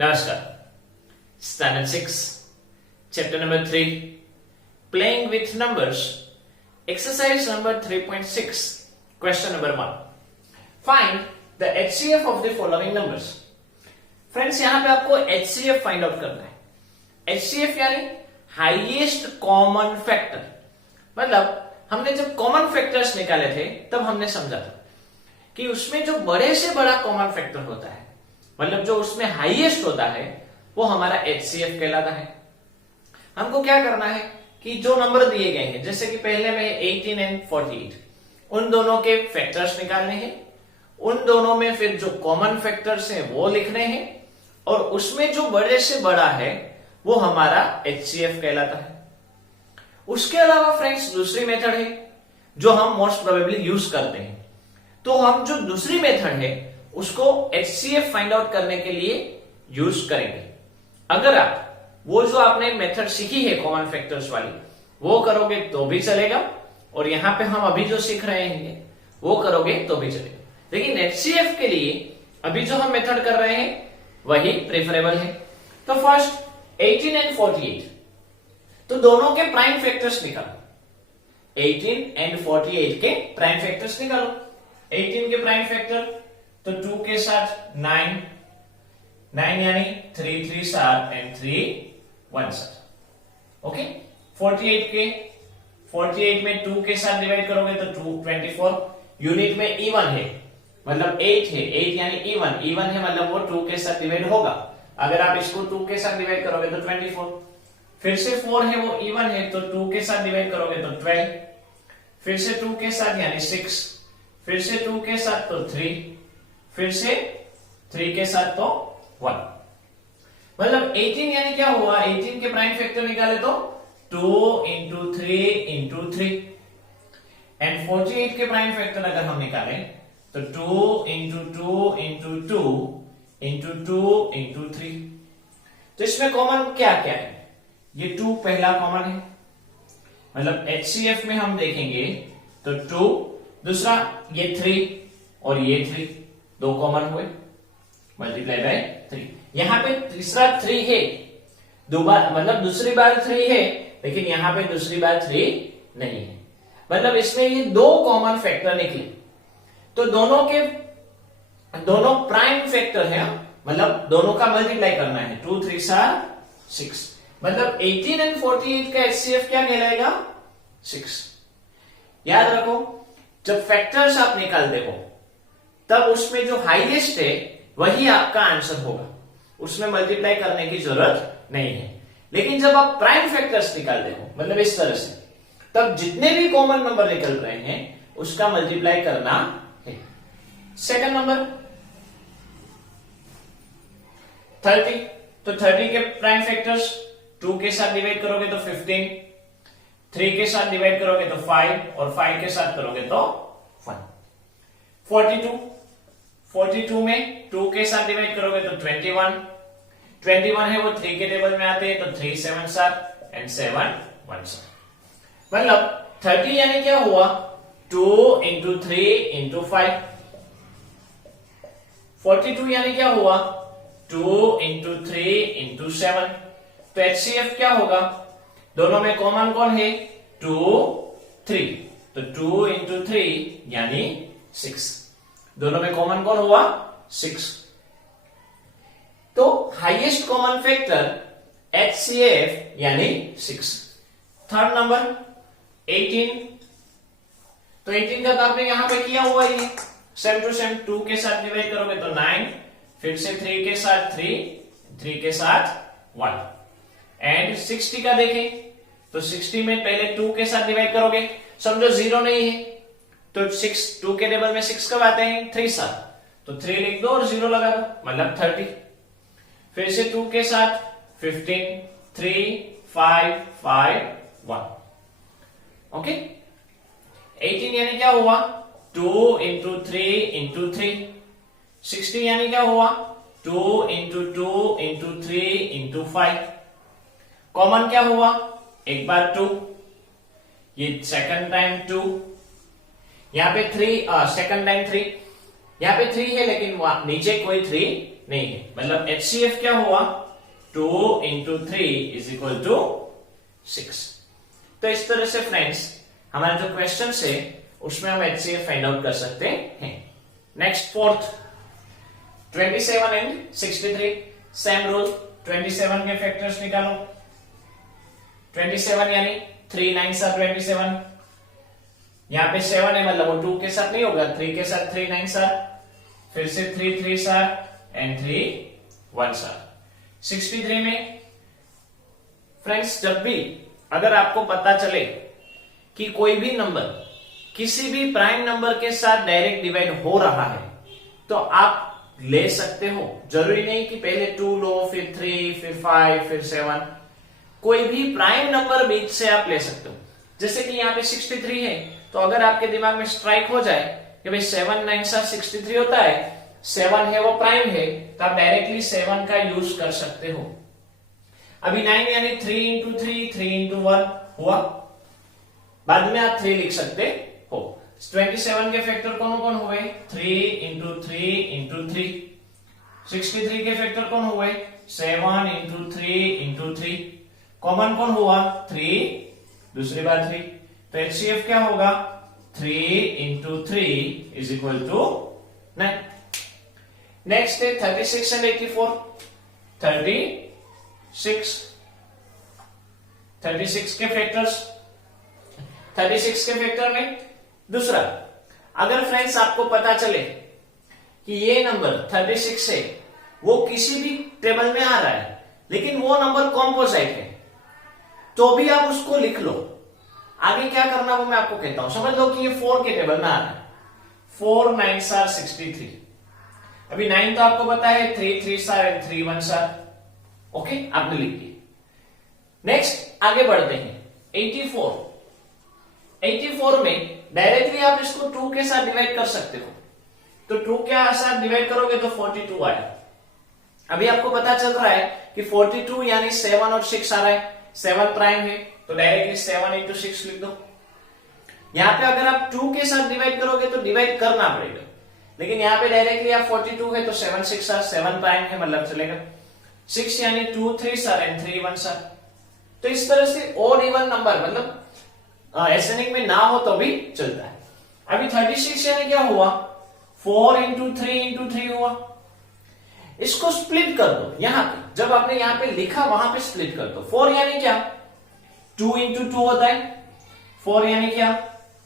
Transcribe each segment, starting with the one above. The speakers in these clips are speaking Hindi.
नमस्कार। Standard 6 chapter number 3 playing with numbers exercise number 3.6 question number 1 find the HCF of the following numbers. Friends यहां पे आपको एचसीएफ फाइंड आउट करना है। एचसीएफ यानी हाईएस्ट कॉमन फैक्टर। मतलब हमने जब कॉमन फैक्टर्स निकाले थे तब हमने समझा था कि उसमें जो बड़े से बड़ा कॉमन फैक्टर होता है, मतलब जो उसमें हाईएस्ट होता है, वो हमारा एचसीएफ कहलाता है। हमको क्या करना है कि जो नंबर दिए गए हैं, जैसे कि पहले में 18 एंड 48, उन दोनों के फैक्टर्स निकालने हैं, उन दोनों में फिर जो कॉमन फैक्टर्स हैं वो लिखने हैं, और उसमें जो बड़े से बड़ा है वो हमारा एचसीएफ कहलाता है। उसके अलावा फ्रेंड्स दूसरी मेथड है जो हम मोस्ट प्रोबेबली यूज करते हैं। तो हम जो दूसरी मेथड है उसको एचसीएफ फाइंड आउट करने के लिए यूज करेंगे। अगर आप वो जो आपने मेथड सीखी है कॉमन फैक्टर्स वाली वो करोगे तो भी चलेगा, और यहां पे हम अभी जो सीख रहे हैं वो करोगे तो भी चलेगा। लेकिन एचसीएफ के लिए अभी जो हम मेथड कर रहे हैं वही प्रेफरेबल है। तो फर्स्ट 18 एंड 48, तो दोनों के प्राइम फैक्टर्स निकालो। 18 एंड 48 के प्राइम फैक्टर्स निकालो। 18 के प्राइम फैक्टर तो 2 के साथ 9 यानी 3 3 7 एंड 3 1 7। ओके। 48 में 2 के साथ डिवाइड करोगे तो 2 24। यूनिट में इवन है, मतलब 8 है, 8 यानी इवन है, मतलब वो 2 के साथ डिवाइड होगा। अगर आप इसको 2 के साथ डिवाइड करोगे तो 24। फिर से 4 है, वो इवन है, तो 2 के साथ डिवाइड करोगे तो 12। फिर से 2 के साथ यानी 6, फिर से 2 के साथ तो 3, फिर से 3 के साथ तो 1। मतलब 18 यानी क्या हुआ, 18 के प्राइम फैक्टर निकाले तो 2 इंटू 3 इंटू 3, एंड 48 के प्राइम फैक्टर अगर हम निकालें तो 2 इंटू 2 इंटू 2 इंटू 2 इंटू 3। तो इसमें कॉमन क्या क्या है, ये 2 पहला कॉमन है, मतलब एचसीएफ में हम देखेंगे तो 2, दूसरा ये 3 और ये 3, 2 कॉमन हुए, मल्टीप्लाई बाय 3। यहां पे तीसरा 3 है, मतलब दूसरी बार 3 है, लेकिन यहां पे दूसरी बार 3 नहीं है, मतलब इसमें ये 2 कॉमन फैक्टर निकले। तो दोनों प्राइम फैक्टर है, मतलब दोनों का मल्टीप्लाई करना है। 2 3 6, मतलब 18 एंड 48 का एचसीएफ क्या कहलाएगा, 6। याद रखो जब फैक्टर्स आप निकालते हो तब उसमें जो हाईएस्ट है वही आपका आंसर होगा, उसमें मल्टीप्लाई करने की जरूरत नहीं है। लेकिन जब आप प्राइम फैक्टर्स निकालते हो, मतलब इस तरह से, तब जितने भी कॉमन नंबर निकल रहे हैं उसका मल्टीप्लाई करना है। सेकंड नंबर 30, तो 30 के प्राइम फैक्टर्स 2 के साथ डिवाइड करोगे तो 15, 3 के साथ डिवाइड करोगे तो 5, और 5 के साथ करोगे तो 1। 42 में 2 के साथ डिवाइड करोगे तो 21 है, वो 3 के टेबल में आते हैं तो 3 7 7 एंड 7 1 7। मतलब 30 यानी क्या हुआ, 2 इंटू 3 इंटू 5। 42 यानी क्या हुआ, 2 इंटू 3 इंटू 7। तो एचसीएफ क्या होगा, दोनों में कॉमन कौन है, 2 3, तो 2 इंटू 3 यानी 6। दोनों में कॉमन कौन हुआ, 6। तो हाईएस्ट कॉमन फैक्टर एचसीएफ यानी 6। थर्ड नंबर 18, तो 18 का तो आपने यहां पे किया हुआ ही, सेम टू सेम 2 के साथ डिवाइड करोगे तो 9, फिर से 3 के साथ 3 के साथ 1। एंड 60 का देखें तो 60 में पहले 2 के साथ डिवाइड करोगे, समझो 0 नहीं है तो 6, 2 के टेबल में 6 कब आते हैं, 3 7, तो 3 लिख दो और 0 लगा दो, मतलब 30। फिर से 2 के साथ 15, 3 5 5 1। ओके। 18 यानी क्या हुआ, 2 इंटू 3 इंटू 3। 60 यानी क्या हुआ, 2 इंटू 2 इंटू 3 इंटू 5। कॉमन क्या हुआ, एक बार 2, ये सेकंड टाइम 2, यहां पे 3, सेकंड टाइम 3, यहां पे 3 है लेकिन नीचे कोई 3 नहीं है, मतलब HCF क्या हुआ 2 into 3 is equal to 6। तो इस तरह से फ्रेंड्स हमारा जो क्वेश्चन है उसमें हम HCF फाइंड आउट कर सकते हैं। Next fourth 27 and 63, same rule, 27 के फैक्टर्स निकालो। 27 यानी 3 9s are 27, यहां पे 7 है मतलब वो 2 के साथ नहीं होगा, 3 के साथ 3 9s are, फिर से 3 3s are and 3 1s are। 63 में फ्रेंड्स जब भी अगर आपको पता चले कि कोई भी नंबर किसी भी प्राइम नंबर के साथ डायरेक्ट डिवाइड हो रहा है तो आप ले सकते हो, जरूरी नहीं कि पहले 2 लो फिर 3 फिर 5 फिर 7, कोई भी प्राइम नंबर बीच से आप ले सकते हो। जैसे कि यहाँ पे 63 है तो अगर आपके दिमाग में स्ट्राइक हो जाए कि भाई 7 9s are 63 होता है, 7 है वो प्राइम है, तो आप डायरेक्टली 7 का यूज कर सकते हो। अभी 9 यानी 3 into 3 3 into 1 हुआ, बाद में आप 3 लिख सकते हो। 27 के फैक्टर कौन कौन हुए 3 into 3 into 3। 63 के फैक्टर कौन हुए 7 into 3 into 3। कॉमन कौन हुआ 3, दूसरी बार 3, तो HCF क्या होगा 3 into 3 is equal to 9। Next है 36 एंड 84। 36 के फैक्टर्स, 36 के फैक्टर में दूसरा, अगर फ्रेंड्स आपको पता चले कि ये नंबर 36 है वो किसी भी टेबल में आ रहा है लेकिन वो नंबर कॉम्पोजिट है तो भी आप उसको लिख लो। आगे क्या करना वो मैं आपको कहता हूं। समझ लो कि ये 4 के टेबल में आ रहा है, 4 9s are 63। अभी 9 तो आपको पता है 3 3s are and 3 1s are, okay आपने लिख दिया। नेक्स्ट आगे बढ़ते हैं 84 में डायरेक्टली आप इसको 2 के साथ डिवाइड कर सकते हो, तो 2 के साथ डिवाइड करोगे तो 42 आएगा। अभी आपको पता चल रहा है कि 42 यानी 7 और 6 आ रहा है, 7 प्राइम है तो डायरेक्टली 7 into 6 लिख दो। यहां पे अगर आप 2 के साथ डिवाइड करोगे तो डिवाइड करना पड़ेगा, लेकिन यहां पे डायरेक्टली आप 42 है तो 7 6 are, 7 प्राइम है मतलब चलेगा। 6 यानी 2 3s are and 3 1s are। तो इस तरह से ऑड इवन नंबर मतलब एसेंडिंग में ना हो तो भी चलता है। अभी 36 यानी क्या हुआ 4 into 3 into 3 हुआ। इसको स्प्लिट कर दो, यहां पे जब आपने यहां पे लिखा वहां पे स्प्लिट कर दो। 4 यानी क्या 2 into 2 होता है, 4 यानी क्या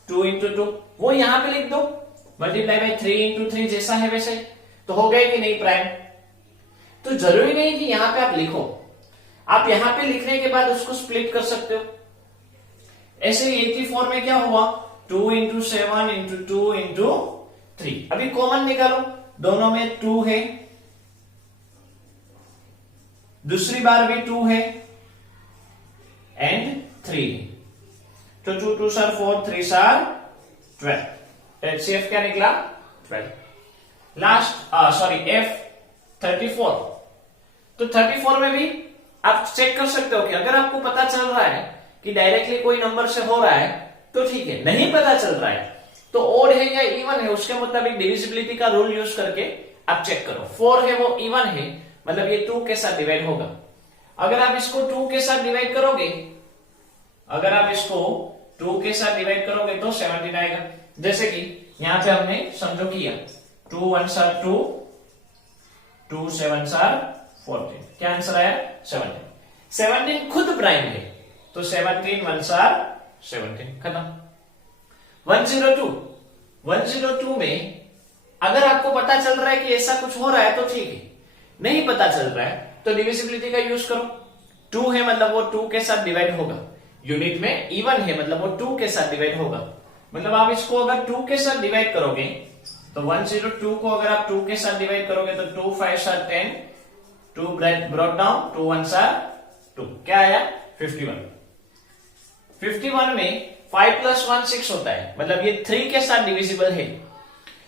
2 into 2, वो यहां पे लिख दो, मल्टीप्लाई बाय 3 into 3 जैसा है वैसे, तो हो गए कि नहीं प्राइम। तो जरूरी नहीं कि यहां पे आप लिखो, आप यहां पे लिखने के बाद उसको स्प्लिट कर सकते हो। ऐसे 84 में क्या हुआ 2 into 7 into 2 into 3। अभी कॉमन निकालो, दोनों में 2 है, दूसरी बार भी 2 है एंड 3 है, तो 2 2s are 4 3s are 12। HCF क्या निकला 12। Last sorry F 34। तो 34 में भी आप चेक कर सकते हो कि अगर आपको पता चल रहा है कि डायरेक्टली कोई नंबर से हो रहा है तो ठीक है, नहीं पता चल रहा है तो ओड है या इवन है उसके मुताबिक डिविजिबिलिटी का रूल यूज करके आप चेक करो। 4 है वो इवन है मतलब ये 2 के साथ डिवाइड होगा। अगर आप इसको 2 के साथ डिवाइड करोगे, अगर आप इसको 2 के साथ डिवाइड करोगे तो 17 आएगा। जैसे कि यहां पे हमने समझो किया 2 1s are 2, 2 7s are 14, क्या आंसर आया 17। 17 खुद प्राइम है तो 17 1s are 17, खत्म। 102 में अगर आपको पता चल रहा है कि ऐसा कुछ हो रहा है तो ठीक है, नहीं पता चल रहा है तो डिविजिबिलिटी का यूज करो। 2 है मतलब वो 2 के साथ डिवाइड होगा, यूनिट में इवन है मतलब वो 2 के साथ डिवाइड होगा। मतलब आप इसको अगर 2 के साथ डिवाइड करोगे तो 102 को अगर आप 2 के साथ डिवाइड करोगे तो 2 5s are 10, 2 brought down, 2 1s are 2, क्या आया 51। 51 में 5 plus 1 6 होता है मतलब ये 3 के साथ डिविजिबल है,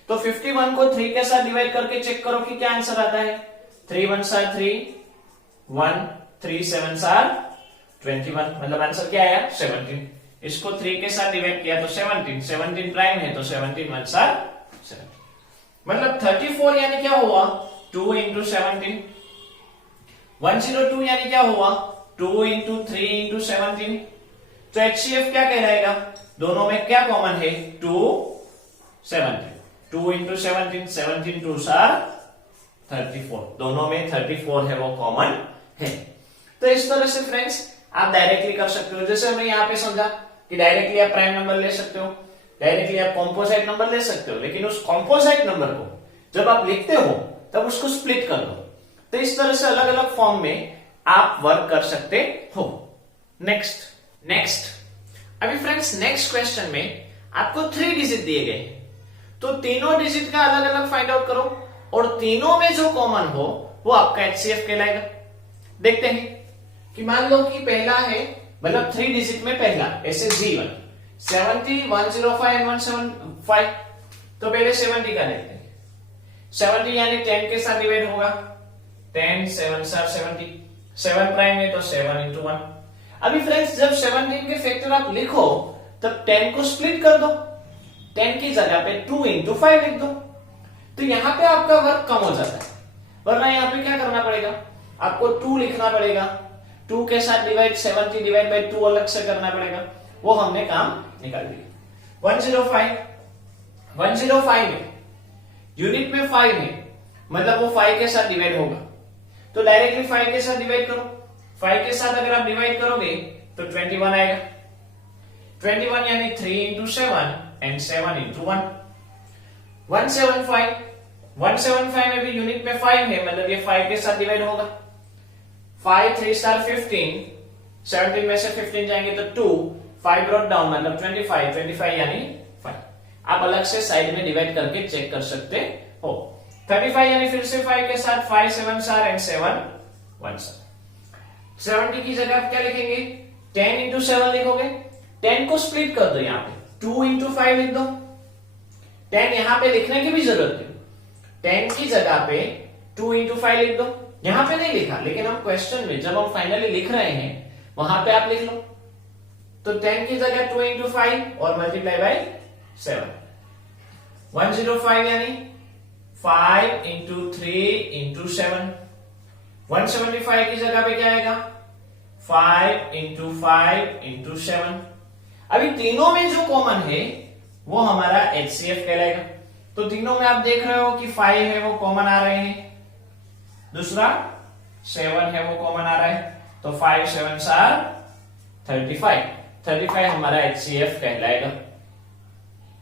तो 51 को 3 के साथ डिवाइड करके चेक करो कि क्या आंसर आता है। 3 1s are 3, 1 3 7s are 21 मतलब आंसर क्या आया 17। इसको 3 के साथ डिवाइड किया तो 17 प्राइम है तो 17 1s are 17। मतलब 34 यानी क्या हुआ 2 इंटू 17, 102 यानी क्या हुआ 2 इंटू 3 इंटू 17। तो HCF क्या कहलाएगा, दोनों में क्या कॉमन है 2 17, 2 इंटू 17, 17 टू सार 34, दोनों में 34 है वो कॉमन है। तो इस तरह से फ्रेंड्स आप डायरेक्टली कर सकते हो, जैसे हमने यहाँ पे समझा कि डायरेक्टली आप प्राइम नंबर ले सकते हो, डायरेक्टली आप कॉम्पोजिट नंबर ले सकते हो, लेकिन उस कॉम्पोजिट नंबर को जब आप लिखते हो तब उसको स्प्लिट कर दो। तो इस तरह से अलग अलग फॉर्म में आप वर्क कर सकते हो। नेक्स्ट अभी फ्रेंड्स नेक्स्ट क्वेश्चन में आपको 3 डिजिट दिए गए, तो तीनों डिजिट का अलग अलग फाइंड आउट करो और तीनों में जो कॉमन हो वो आपका HCF कहलाएगा। देखते हैं कि मान लो कि पहला है, मतलब 3 डिजिट में पहला ऐसे G1 70 105 एंड 175, तो पहले 70 का देखते हैं। 70 यानी 10 के साथ डिवाइड होगा, 10 7 70, 7 प्राइम है तो 7 इंटू 1। अभी फ्रेंड्स जब 17 के फैक्टर आप लिखो तब 10 को स्प्लिट कर दो, 10 की जगह पे 2 इंटू 5 लिख दो, तो यहां पे आपका वर्क कम हो जाता है। वरना यहाँ पे क्या करना पड़ेगा, आपको 2 लिखना पड़ेगा, 2 के साथ डिवाइड 70 डिवाइड बाय 2 अलग से करना पड़ेगा, वो हमने काम निकाल दिया। 105 में यूनिट में 5 है, मतलब वो 5 के साथ डिवाइड होगा, तो डायरेक्टली 5 के साथ डिवाइड करो। 5 के साथ अगर आप डिवाइड करोगे तो 21 आएगा, 21 यानी 3 इंटू 7 एंड 7 इंटू 1। 175 में भी यूनिट में 5 है, मतलब ये 5 के साथ डिवाइड होगा, 5 3 स्टार 15, 17 में से 15 जाएंगे तो 2, 5 ब्रॉट डाउन मतलब 25 यानी 5। आप अलग से साइड में डिवाइड करके चेक कर सकते हो। 35 यानी फिर से 5 के साथ 5 7 स्टार एंड 7 1 स्टार। 70 की जगह आप क्या लिखेंगे, 10 इंटू 7 लिखोगे, 10 को स्प्लिट कर दो, यहाँ पे 2 इंटू 5 लिख दो। 10 यहां पे लिखने की भी जरूरत है, 10 की जगह पे 2 इंटू 5 लिख दो। यहां पे नहीं लिखा, लेकिन हम क्वेश्चन में जब हम फाइनली लिख रहे हैं वहां पे आप लिख लो। तो 10 की जगह 2 इंटू 5 और मल्टीप्लाई बाय 7। 105 यानी 5 इंटू 3 इंटू 7। 175 की जगह पे क्या आएगा, 5 इंटू 5 इंटू 7। अभी तीनों में जो कॉमन है वो हमारा HCF कहलाएगा। तो तीनों में आप देख रहे हो कि 5 है वो कॉमन आ रहे हैं, दूसरा 7 है वो कॉमन आ रहा है, तो 5 7 सार 35 हमारा HCF कहलाएगा।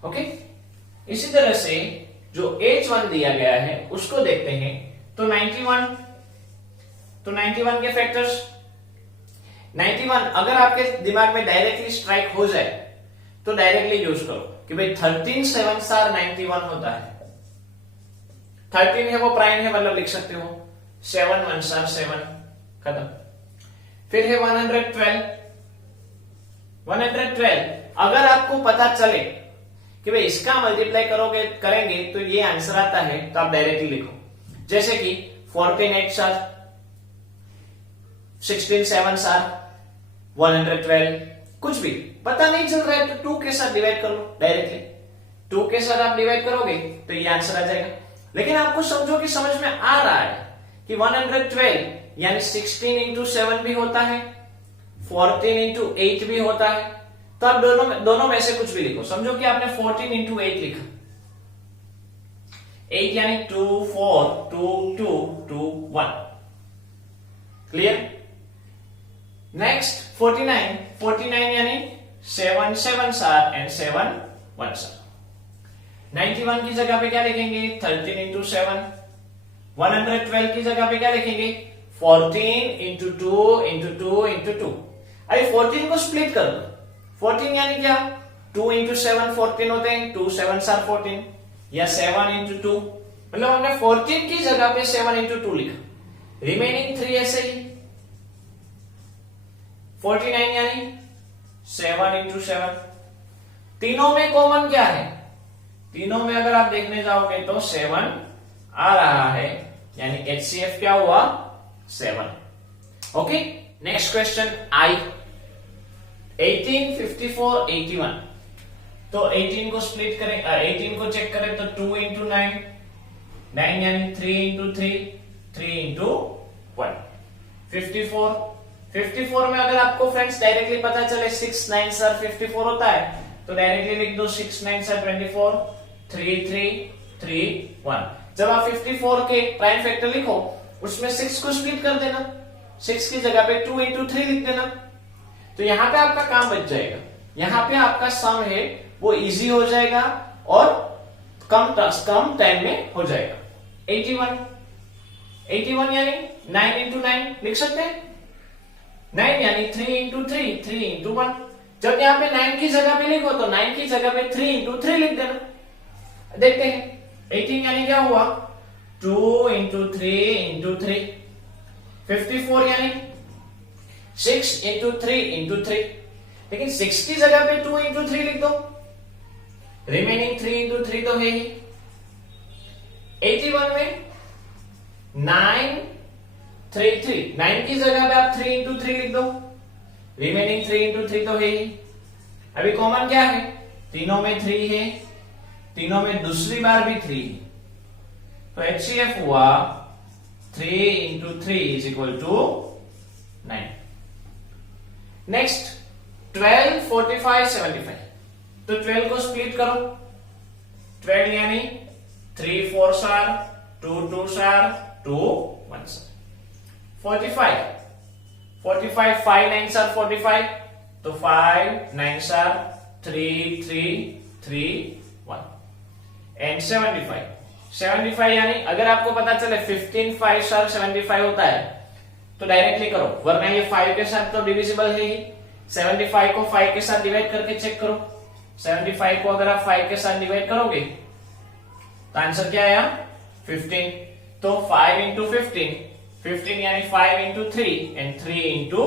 ओके, इसी तरह से जो H1 दिया गया है उसको देखते हैं। तो 91 के फैक्टर्स, 91 अगर आपके दिमाग में डायरेक्टली स्ट्राइक हो जाए तो डायरेक्टली यूज करो कि भाई 13 7 स्टार 91 होता है। 13 है वो प्राइम है, मतलब लिख सकते हो 7 1 स्टार 7, खत्म। फिर है 112 अगर आपको पता चले कि भाई इसका मल्टीप्लाई करेंगे तो ये आंसर आता है, तो आप डायरेक्टली लिखो, जैसे कि 14 8 स्टार, 16 7 स्टार, 112, कुछ भी पता नहीं चल रहा है तो 2 के साथ डिवाइड कर लो डायरेक्टली। 2 के साथ आप डिवाइड करोगे तो ये आंसर आ जाएगा। लेकिन आपको समझो कि समझ में आ रहा है कि 112 यानी 16 इंटू 7 भी होता है, 14 इंटू 8 भी होता है, तो आप दोनों में से कुछ भी लिखो। समझो कि आपने 14 इंटू 8 लिखा, 8 यानी 2 4 2 2 2 1, क्लियर। नेक्स्ट 49 यानी 7 7 स्टार एंड 7 1 स्टार। 91 की जगह पे क्या लिखेंगे, 13 इंटू 7। 112 की जगह पे क्या लिखेंगे, 14 इंटू 2 इंटू 2 इंटू 2। अरे 14 को स्प्लिट कर दो, 14 यानी क्या, 2 इंटू 7 14 होते हैं, 2 7 स्टार 14, या 7 इंटू 2, मतलब हमने 14 की जगह पे 7 इंटू 2 लिखा, रिमेनिंग 3 ऐसे ही। 49 यानी 7 इंटू 7। तीनों में कॉमन क्या है, तीनों में अगर आप देखने जाओगे तो 7 आ रहा है, यानी HCF क्या हुआ 7। Okay, next question I 18 54 81। तो 18 को स्प्लिट करें, 18 को चेक करें तो 2 इंटू 9, 9 यानी 3 इंटू 3, 3 इंटू 1, 54। 54 में अगर आपको फ्रेंड्स डायरेक्टली पता चले 6 9 सर 54 होता है, तो डायरेक्टली लिख दो 6 9 सर 24, 3 3 3 1। जब आप 54 के प्राइम फैक्टर लिखो, उसमें 6 को स्प्लिट कर देना, 6 की जगह पे 2 इंटू 3 लिख देना, तो यहां पे आपका काम बच जाएगा। यहां पे आपका सम है वो इजी हो जाएगा और कम टाइम में हो जाएगा। 81, 81 यानी 9 इंटू 9 लिख सकते हैं, 9 यानी 3 इंटू 3, 3 इंटू 1। जब यहाँ पे 9 की जगह पे लिखो तो 9 की जगह पे 3 इंटू 3 लिख देना। देखते हैं 18 यानी क्या हुआ, 2 इंटू 3 इंटू 3। 54 यानी 6 इंटू 3 इंटू 3, लेकिन 6 की जगह पे 2 इंटू 3 लिख दो, रिमेनिंग 3 इंटू 3 तो है ही। 81 में 9 3 3, 9 की जगह पे आप 3 इंटू 3 लिख दो, रिमेनिंग 3 इंटू 3 तो है ही। अभी कॉमन क्या है, तीनों में 3 है, तीनों में दूसरी बार भी 3 है, तो HCF हुआ 3 into 3 is equal to 9। Next 12 45 75, तो 12 को स्प्लिट करो, 12 यानी 3 4 सार 2 2 सार 2 1 सार। 45 45 5 9 सार 45, तो 5 9 सार 3 3 3 1। एंड 75 75 यानी अगर आपको पता चले 15 5 सार 75 होता है तो डायरेक्टली करो, वरना ये 5 के साथ तो डिविजिबल है ही। 75 को 5 के साथ डिवाइड करके चेक करो, 75 को अगर आप 5 के साथ डिवाइड करोगे तो आंसर क्या आया 15। तो 5 इंटू 15, 15 यानी 5 इंटू 3 एंड 3 इंटू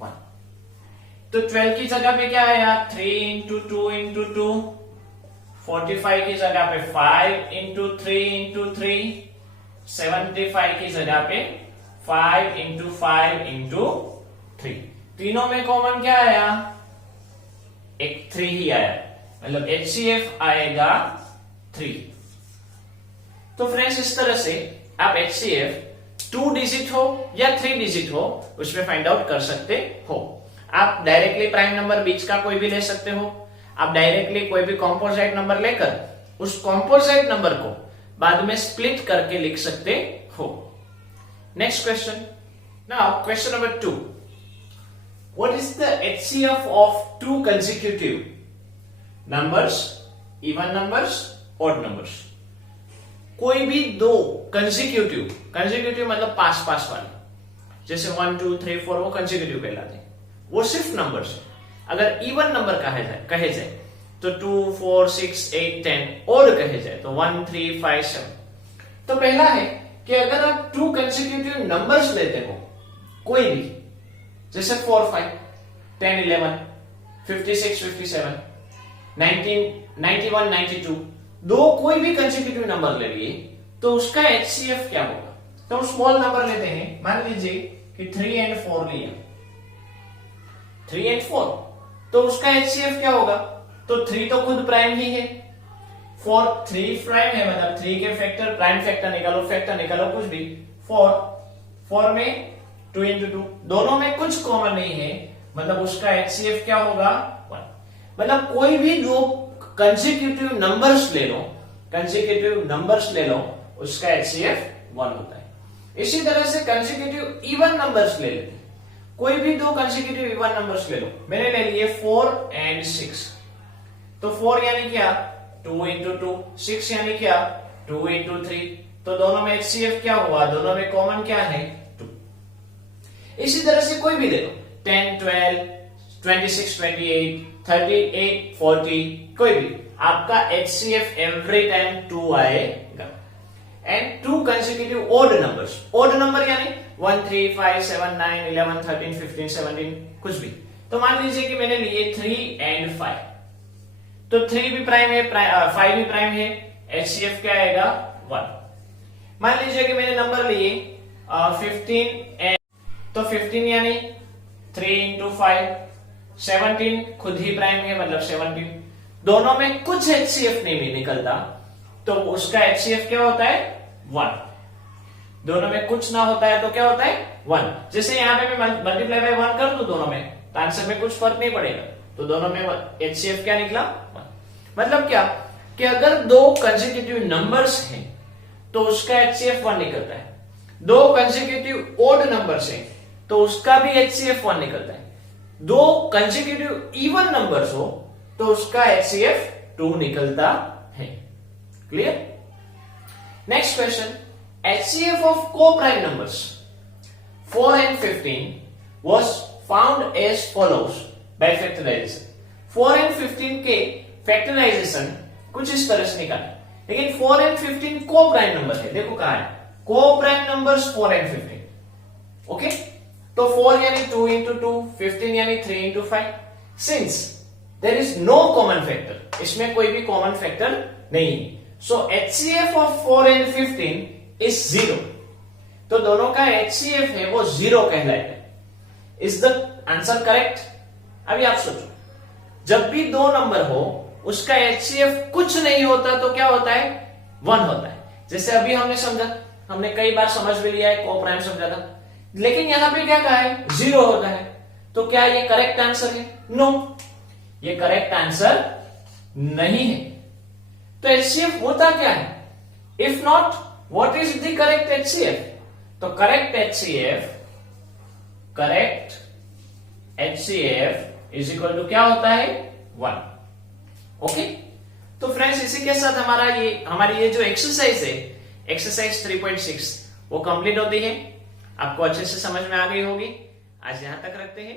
1। तो 12 की जगह पे क्या आया 3 इंटू 2 इंटू 2, 45 की जगह पे 5 इंटू 3 इंटू 3, 75 की जगह पे 5 इंटू 5 इंटू 3। तीनों में कॉमन क्या आया, एक 3 ही आया, मतलब HCF आएगा 3। तो फ्रेंड्स इस तरह से आप HCF 2 डिजिट हो या 3 डिजिट हो उसमें फाइंड आउट कर सकते हो। आप डायरेक्टली प्राइम नंबर बीच का कोई भी ले सकते हो, आप डायरेक्टली कोई भी कॉम्पोजिट नंबर लेकर उस कॉम्पोजिट नंबर को बाद में स्प्लिट करके लिख सकते हो। Next question, now question number 2, what is the HCF of 2 consecutive numbers, even numbers, odd numbers. कोई भी दो कंसेक्यूटिव मतलब पास पास वाले, जैसे 1 2 3 4 वो कंसेक्यूटिव कहलाते हैं, वो सिर्फ नंबर्स है। अगर इवन नंबर कहे जाए तो 2 4 6 8 10, और कहे जाए तो 1 3 5 7। तो पहला है कि अगर आप 2 कंसेक्यूटिव नंबर्स लेते हो कोई भी, जैसे 4 5 10 11 56 57 19 91 92, दो कोई भी कंसेक्यूटिव नंबर ले लिए तो उसका HCF क्या होगा। तो हम स्मॉल नंबर लेते हैं, मान लीजिए कि 3 एंड 4 लिया, 3 एंड 4, तो उसका HCF क्या होगा। तो 3 तो खुद प्राइम ही है, 4 3 प्राइम है, मतलब 3 के फैक्टर प्राइम फैक्टर निकालो कुछ भी, 4 में 2 इंटू 2, दोनों में कुछ कॉमन नहीं है, मतलब उसका HCF क्या होगा 1। मतलब कोई भी दो कंसेक्यूटिव नंबर्स ले लो उसका HCF 1 होता है। इसी तरह से कंसेक्यूटिव इवन नंबर्स ले लेते हैं, कोई भी दो कंसेक्यूटिव इवन नंबर्स ले लो, मैंने ले लिए 4 एंड 6, तो 4 यानी क्या 2 इंटू 2, 6 यानी क्या 2 इंटू 3, तो दोनों में HCF क्या हुआ, दोनों में कॉमन क्या है 2। इसी तरह से कोई भी ले लो 10 12 26 28 38 40, कोई भी, आपका HCF एवरी टाइम 2 आएगा। एंड 2 कंसेक्यूटिव ओड नंबर यानी 1 3 5 7 9 11 13 15 17 कुछ भी, तो मान लीजिए कि मैंने लिए 3 एंड 5, तो 3 भी प्राइम है, 5 भी प्राइम है, HCF क्या आएगा 1। मान लीजिए कि मैंने नंबर लिए 15 एंड, तो 15 यानी 3 इंटू 5, 17 खुद ही प्राइम है, मतलब 17, दोनों में कुछ HCF नहीं भी निकलता, तो उसका HCF क्या होता है 1। दोनों में कुछ ना होता है तो क्या होता है 1। जैसे यहाँ पे मैं मल्टीप्लाई बाय 1 कर दूं दोनों में तो आंसर में कुछ फर्क नहीं पड़ेगा, तो दोनों में HCF क्या निकला 1। मतलब क्या कि अगर दो कंसेक्यूटिव नंबर्स हैं तो उसका HCF 1 निकलता है, दो कंसेक्यूटिव ओड नंबर्स हैं तो उसका भी HCF 1 निकलता है, दो कंसेक्यूटिव इवन नंबर्स हो तो उसका HCF 2 निकलता है। Clear? Next question, HCF of co-prime numbers 4 and 15 was found as follows by factorization। 4 and 15 के फैक्टराइजेशन कुछ इस तरह से निकाले, लेकिन 4 and 15 को प्राइम नंबर है। देखो कहा है को प्राइम नंबर्स 4 and 15। ओके, तो 4 यानी 2 into 2, 15 यानी 3 into 5। Since there is no common factor, इसमें कोई भी कॉमन फैक्टर नहीं है, सो HCF of 4 and 15 is 0। तो दोनों का HCF है वो 0 कहलाएगा। Is the answer correct? अभी आप सोचो, जब भी दो नंबर हो उसका HCF कुछ नहीं होता तो क्या होता है 1 होता है। जैसे अभी हमने समझा, हमने कई बार समझ भी लिया है, को प्राइम समझा था, लेकिन यहां पे क्या कहा है 0 होता है, तो क्या ये करेक्ट आंसर है? नो, ये करेक्ट आंसर नहीं है। तो HCF होता क्या है? If not, what is the correct HCF? तो correct HCF is equal to क्या होता है 1। ओके, तो फ्रेंड्स इसी के साथ हमारी ये जो एक्सरसाइज है, एक्सरसाइज 3.6 वो कंप्लीट होती है। आपको अच्छे से समझ में आ गई होगी। आज यहां तक रखते हैं।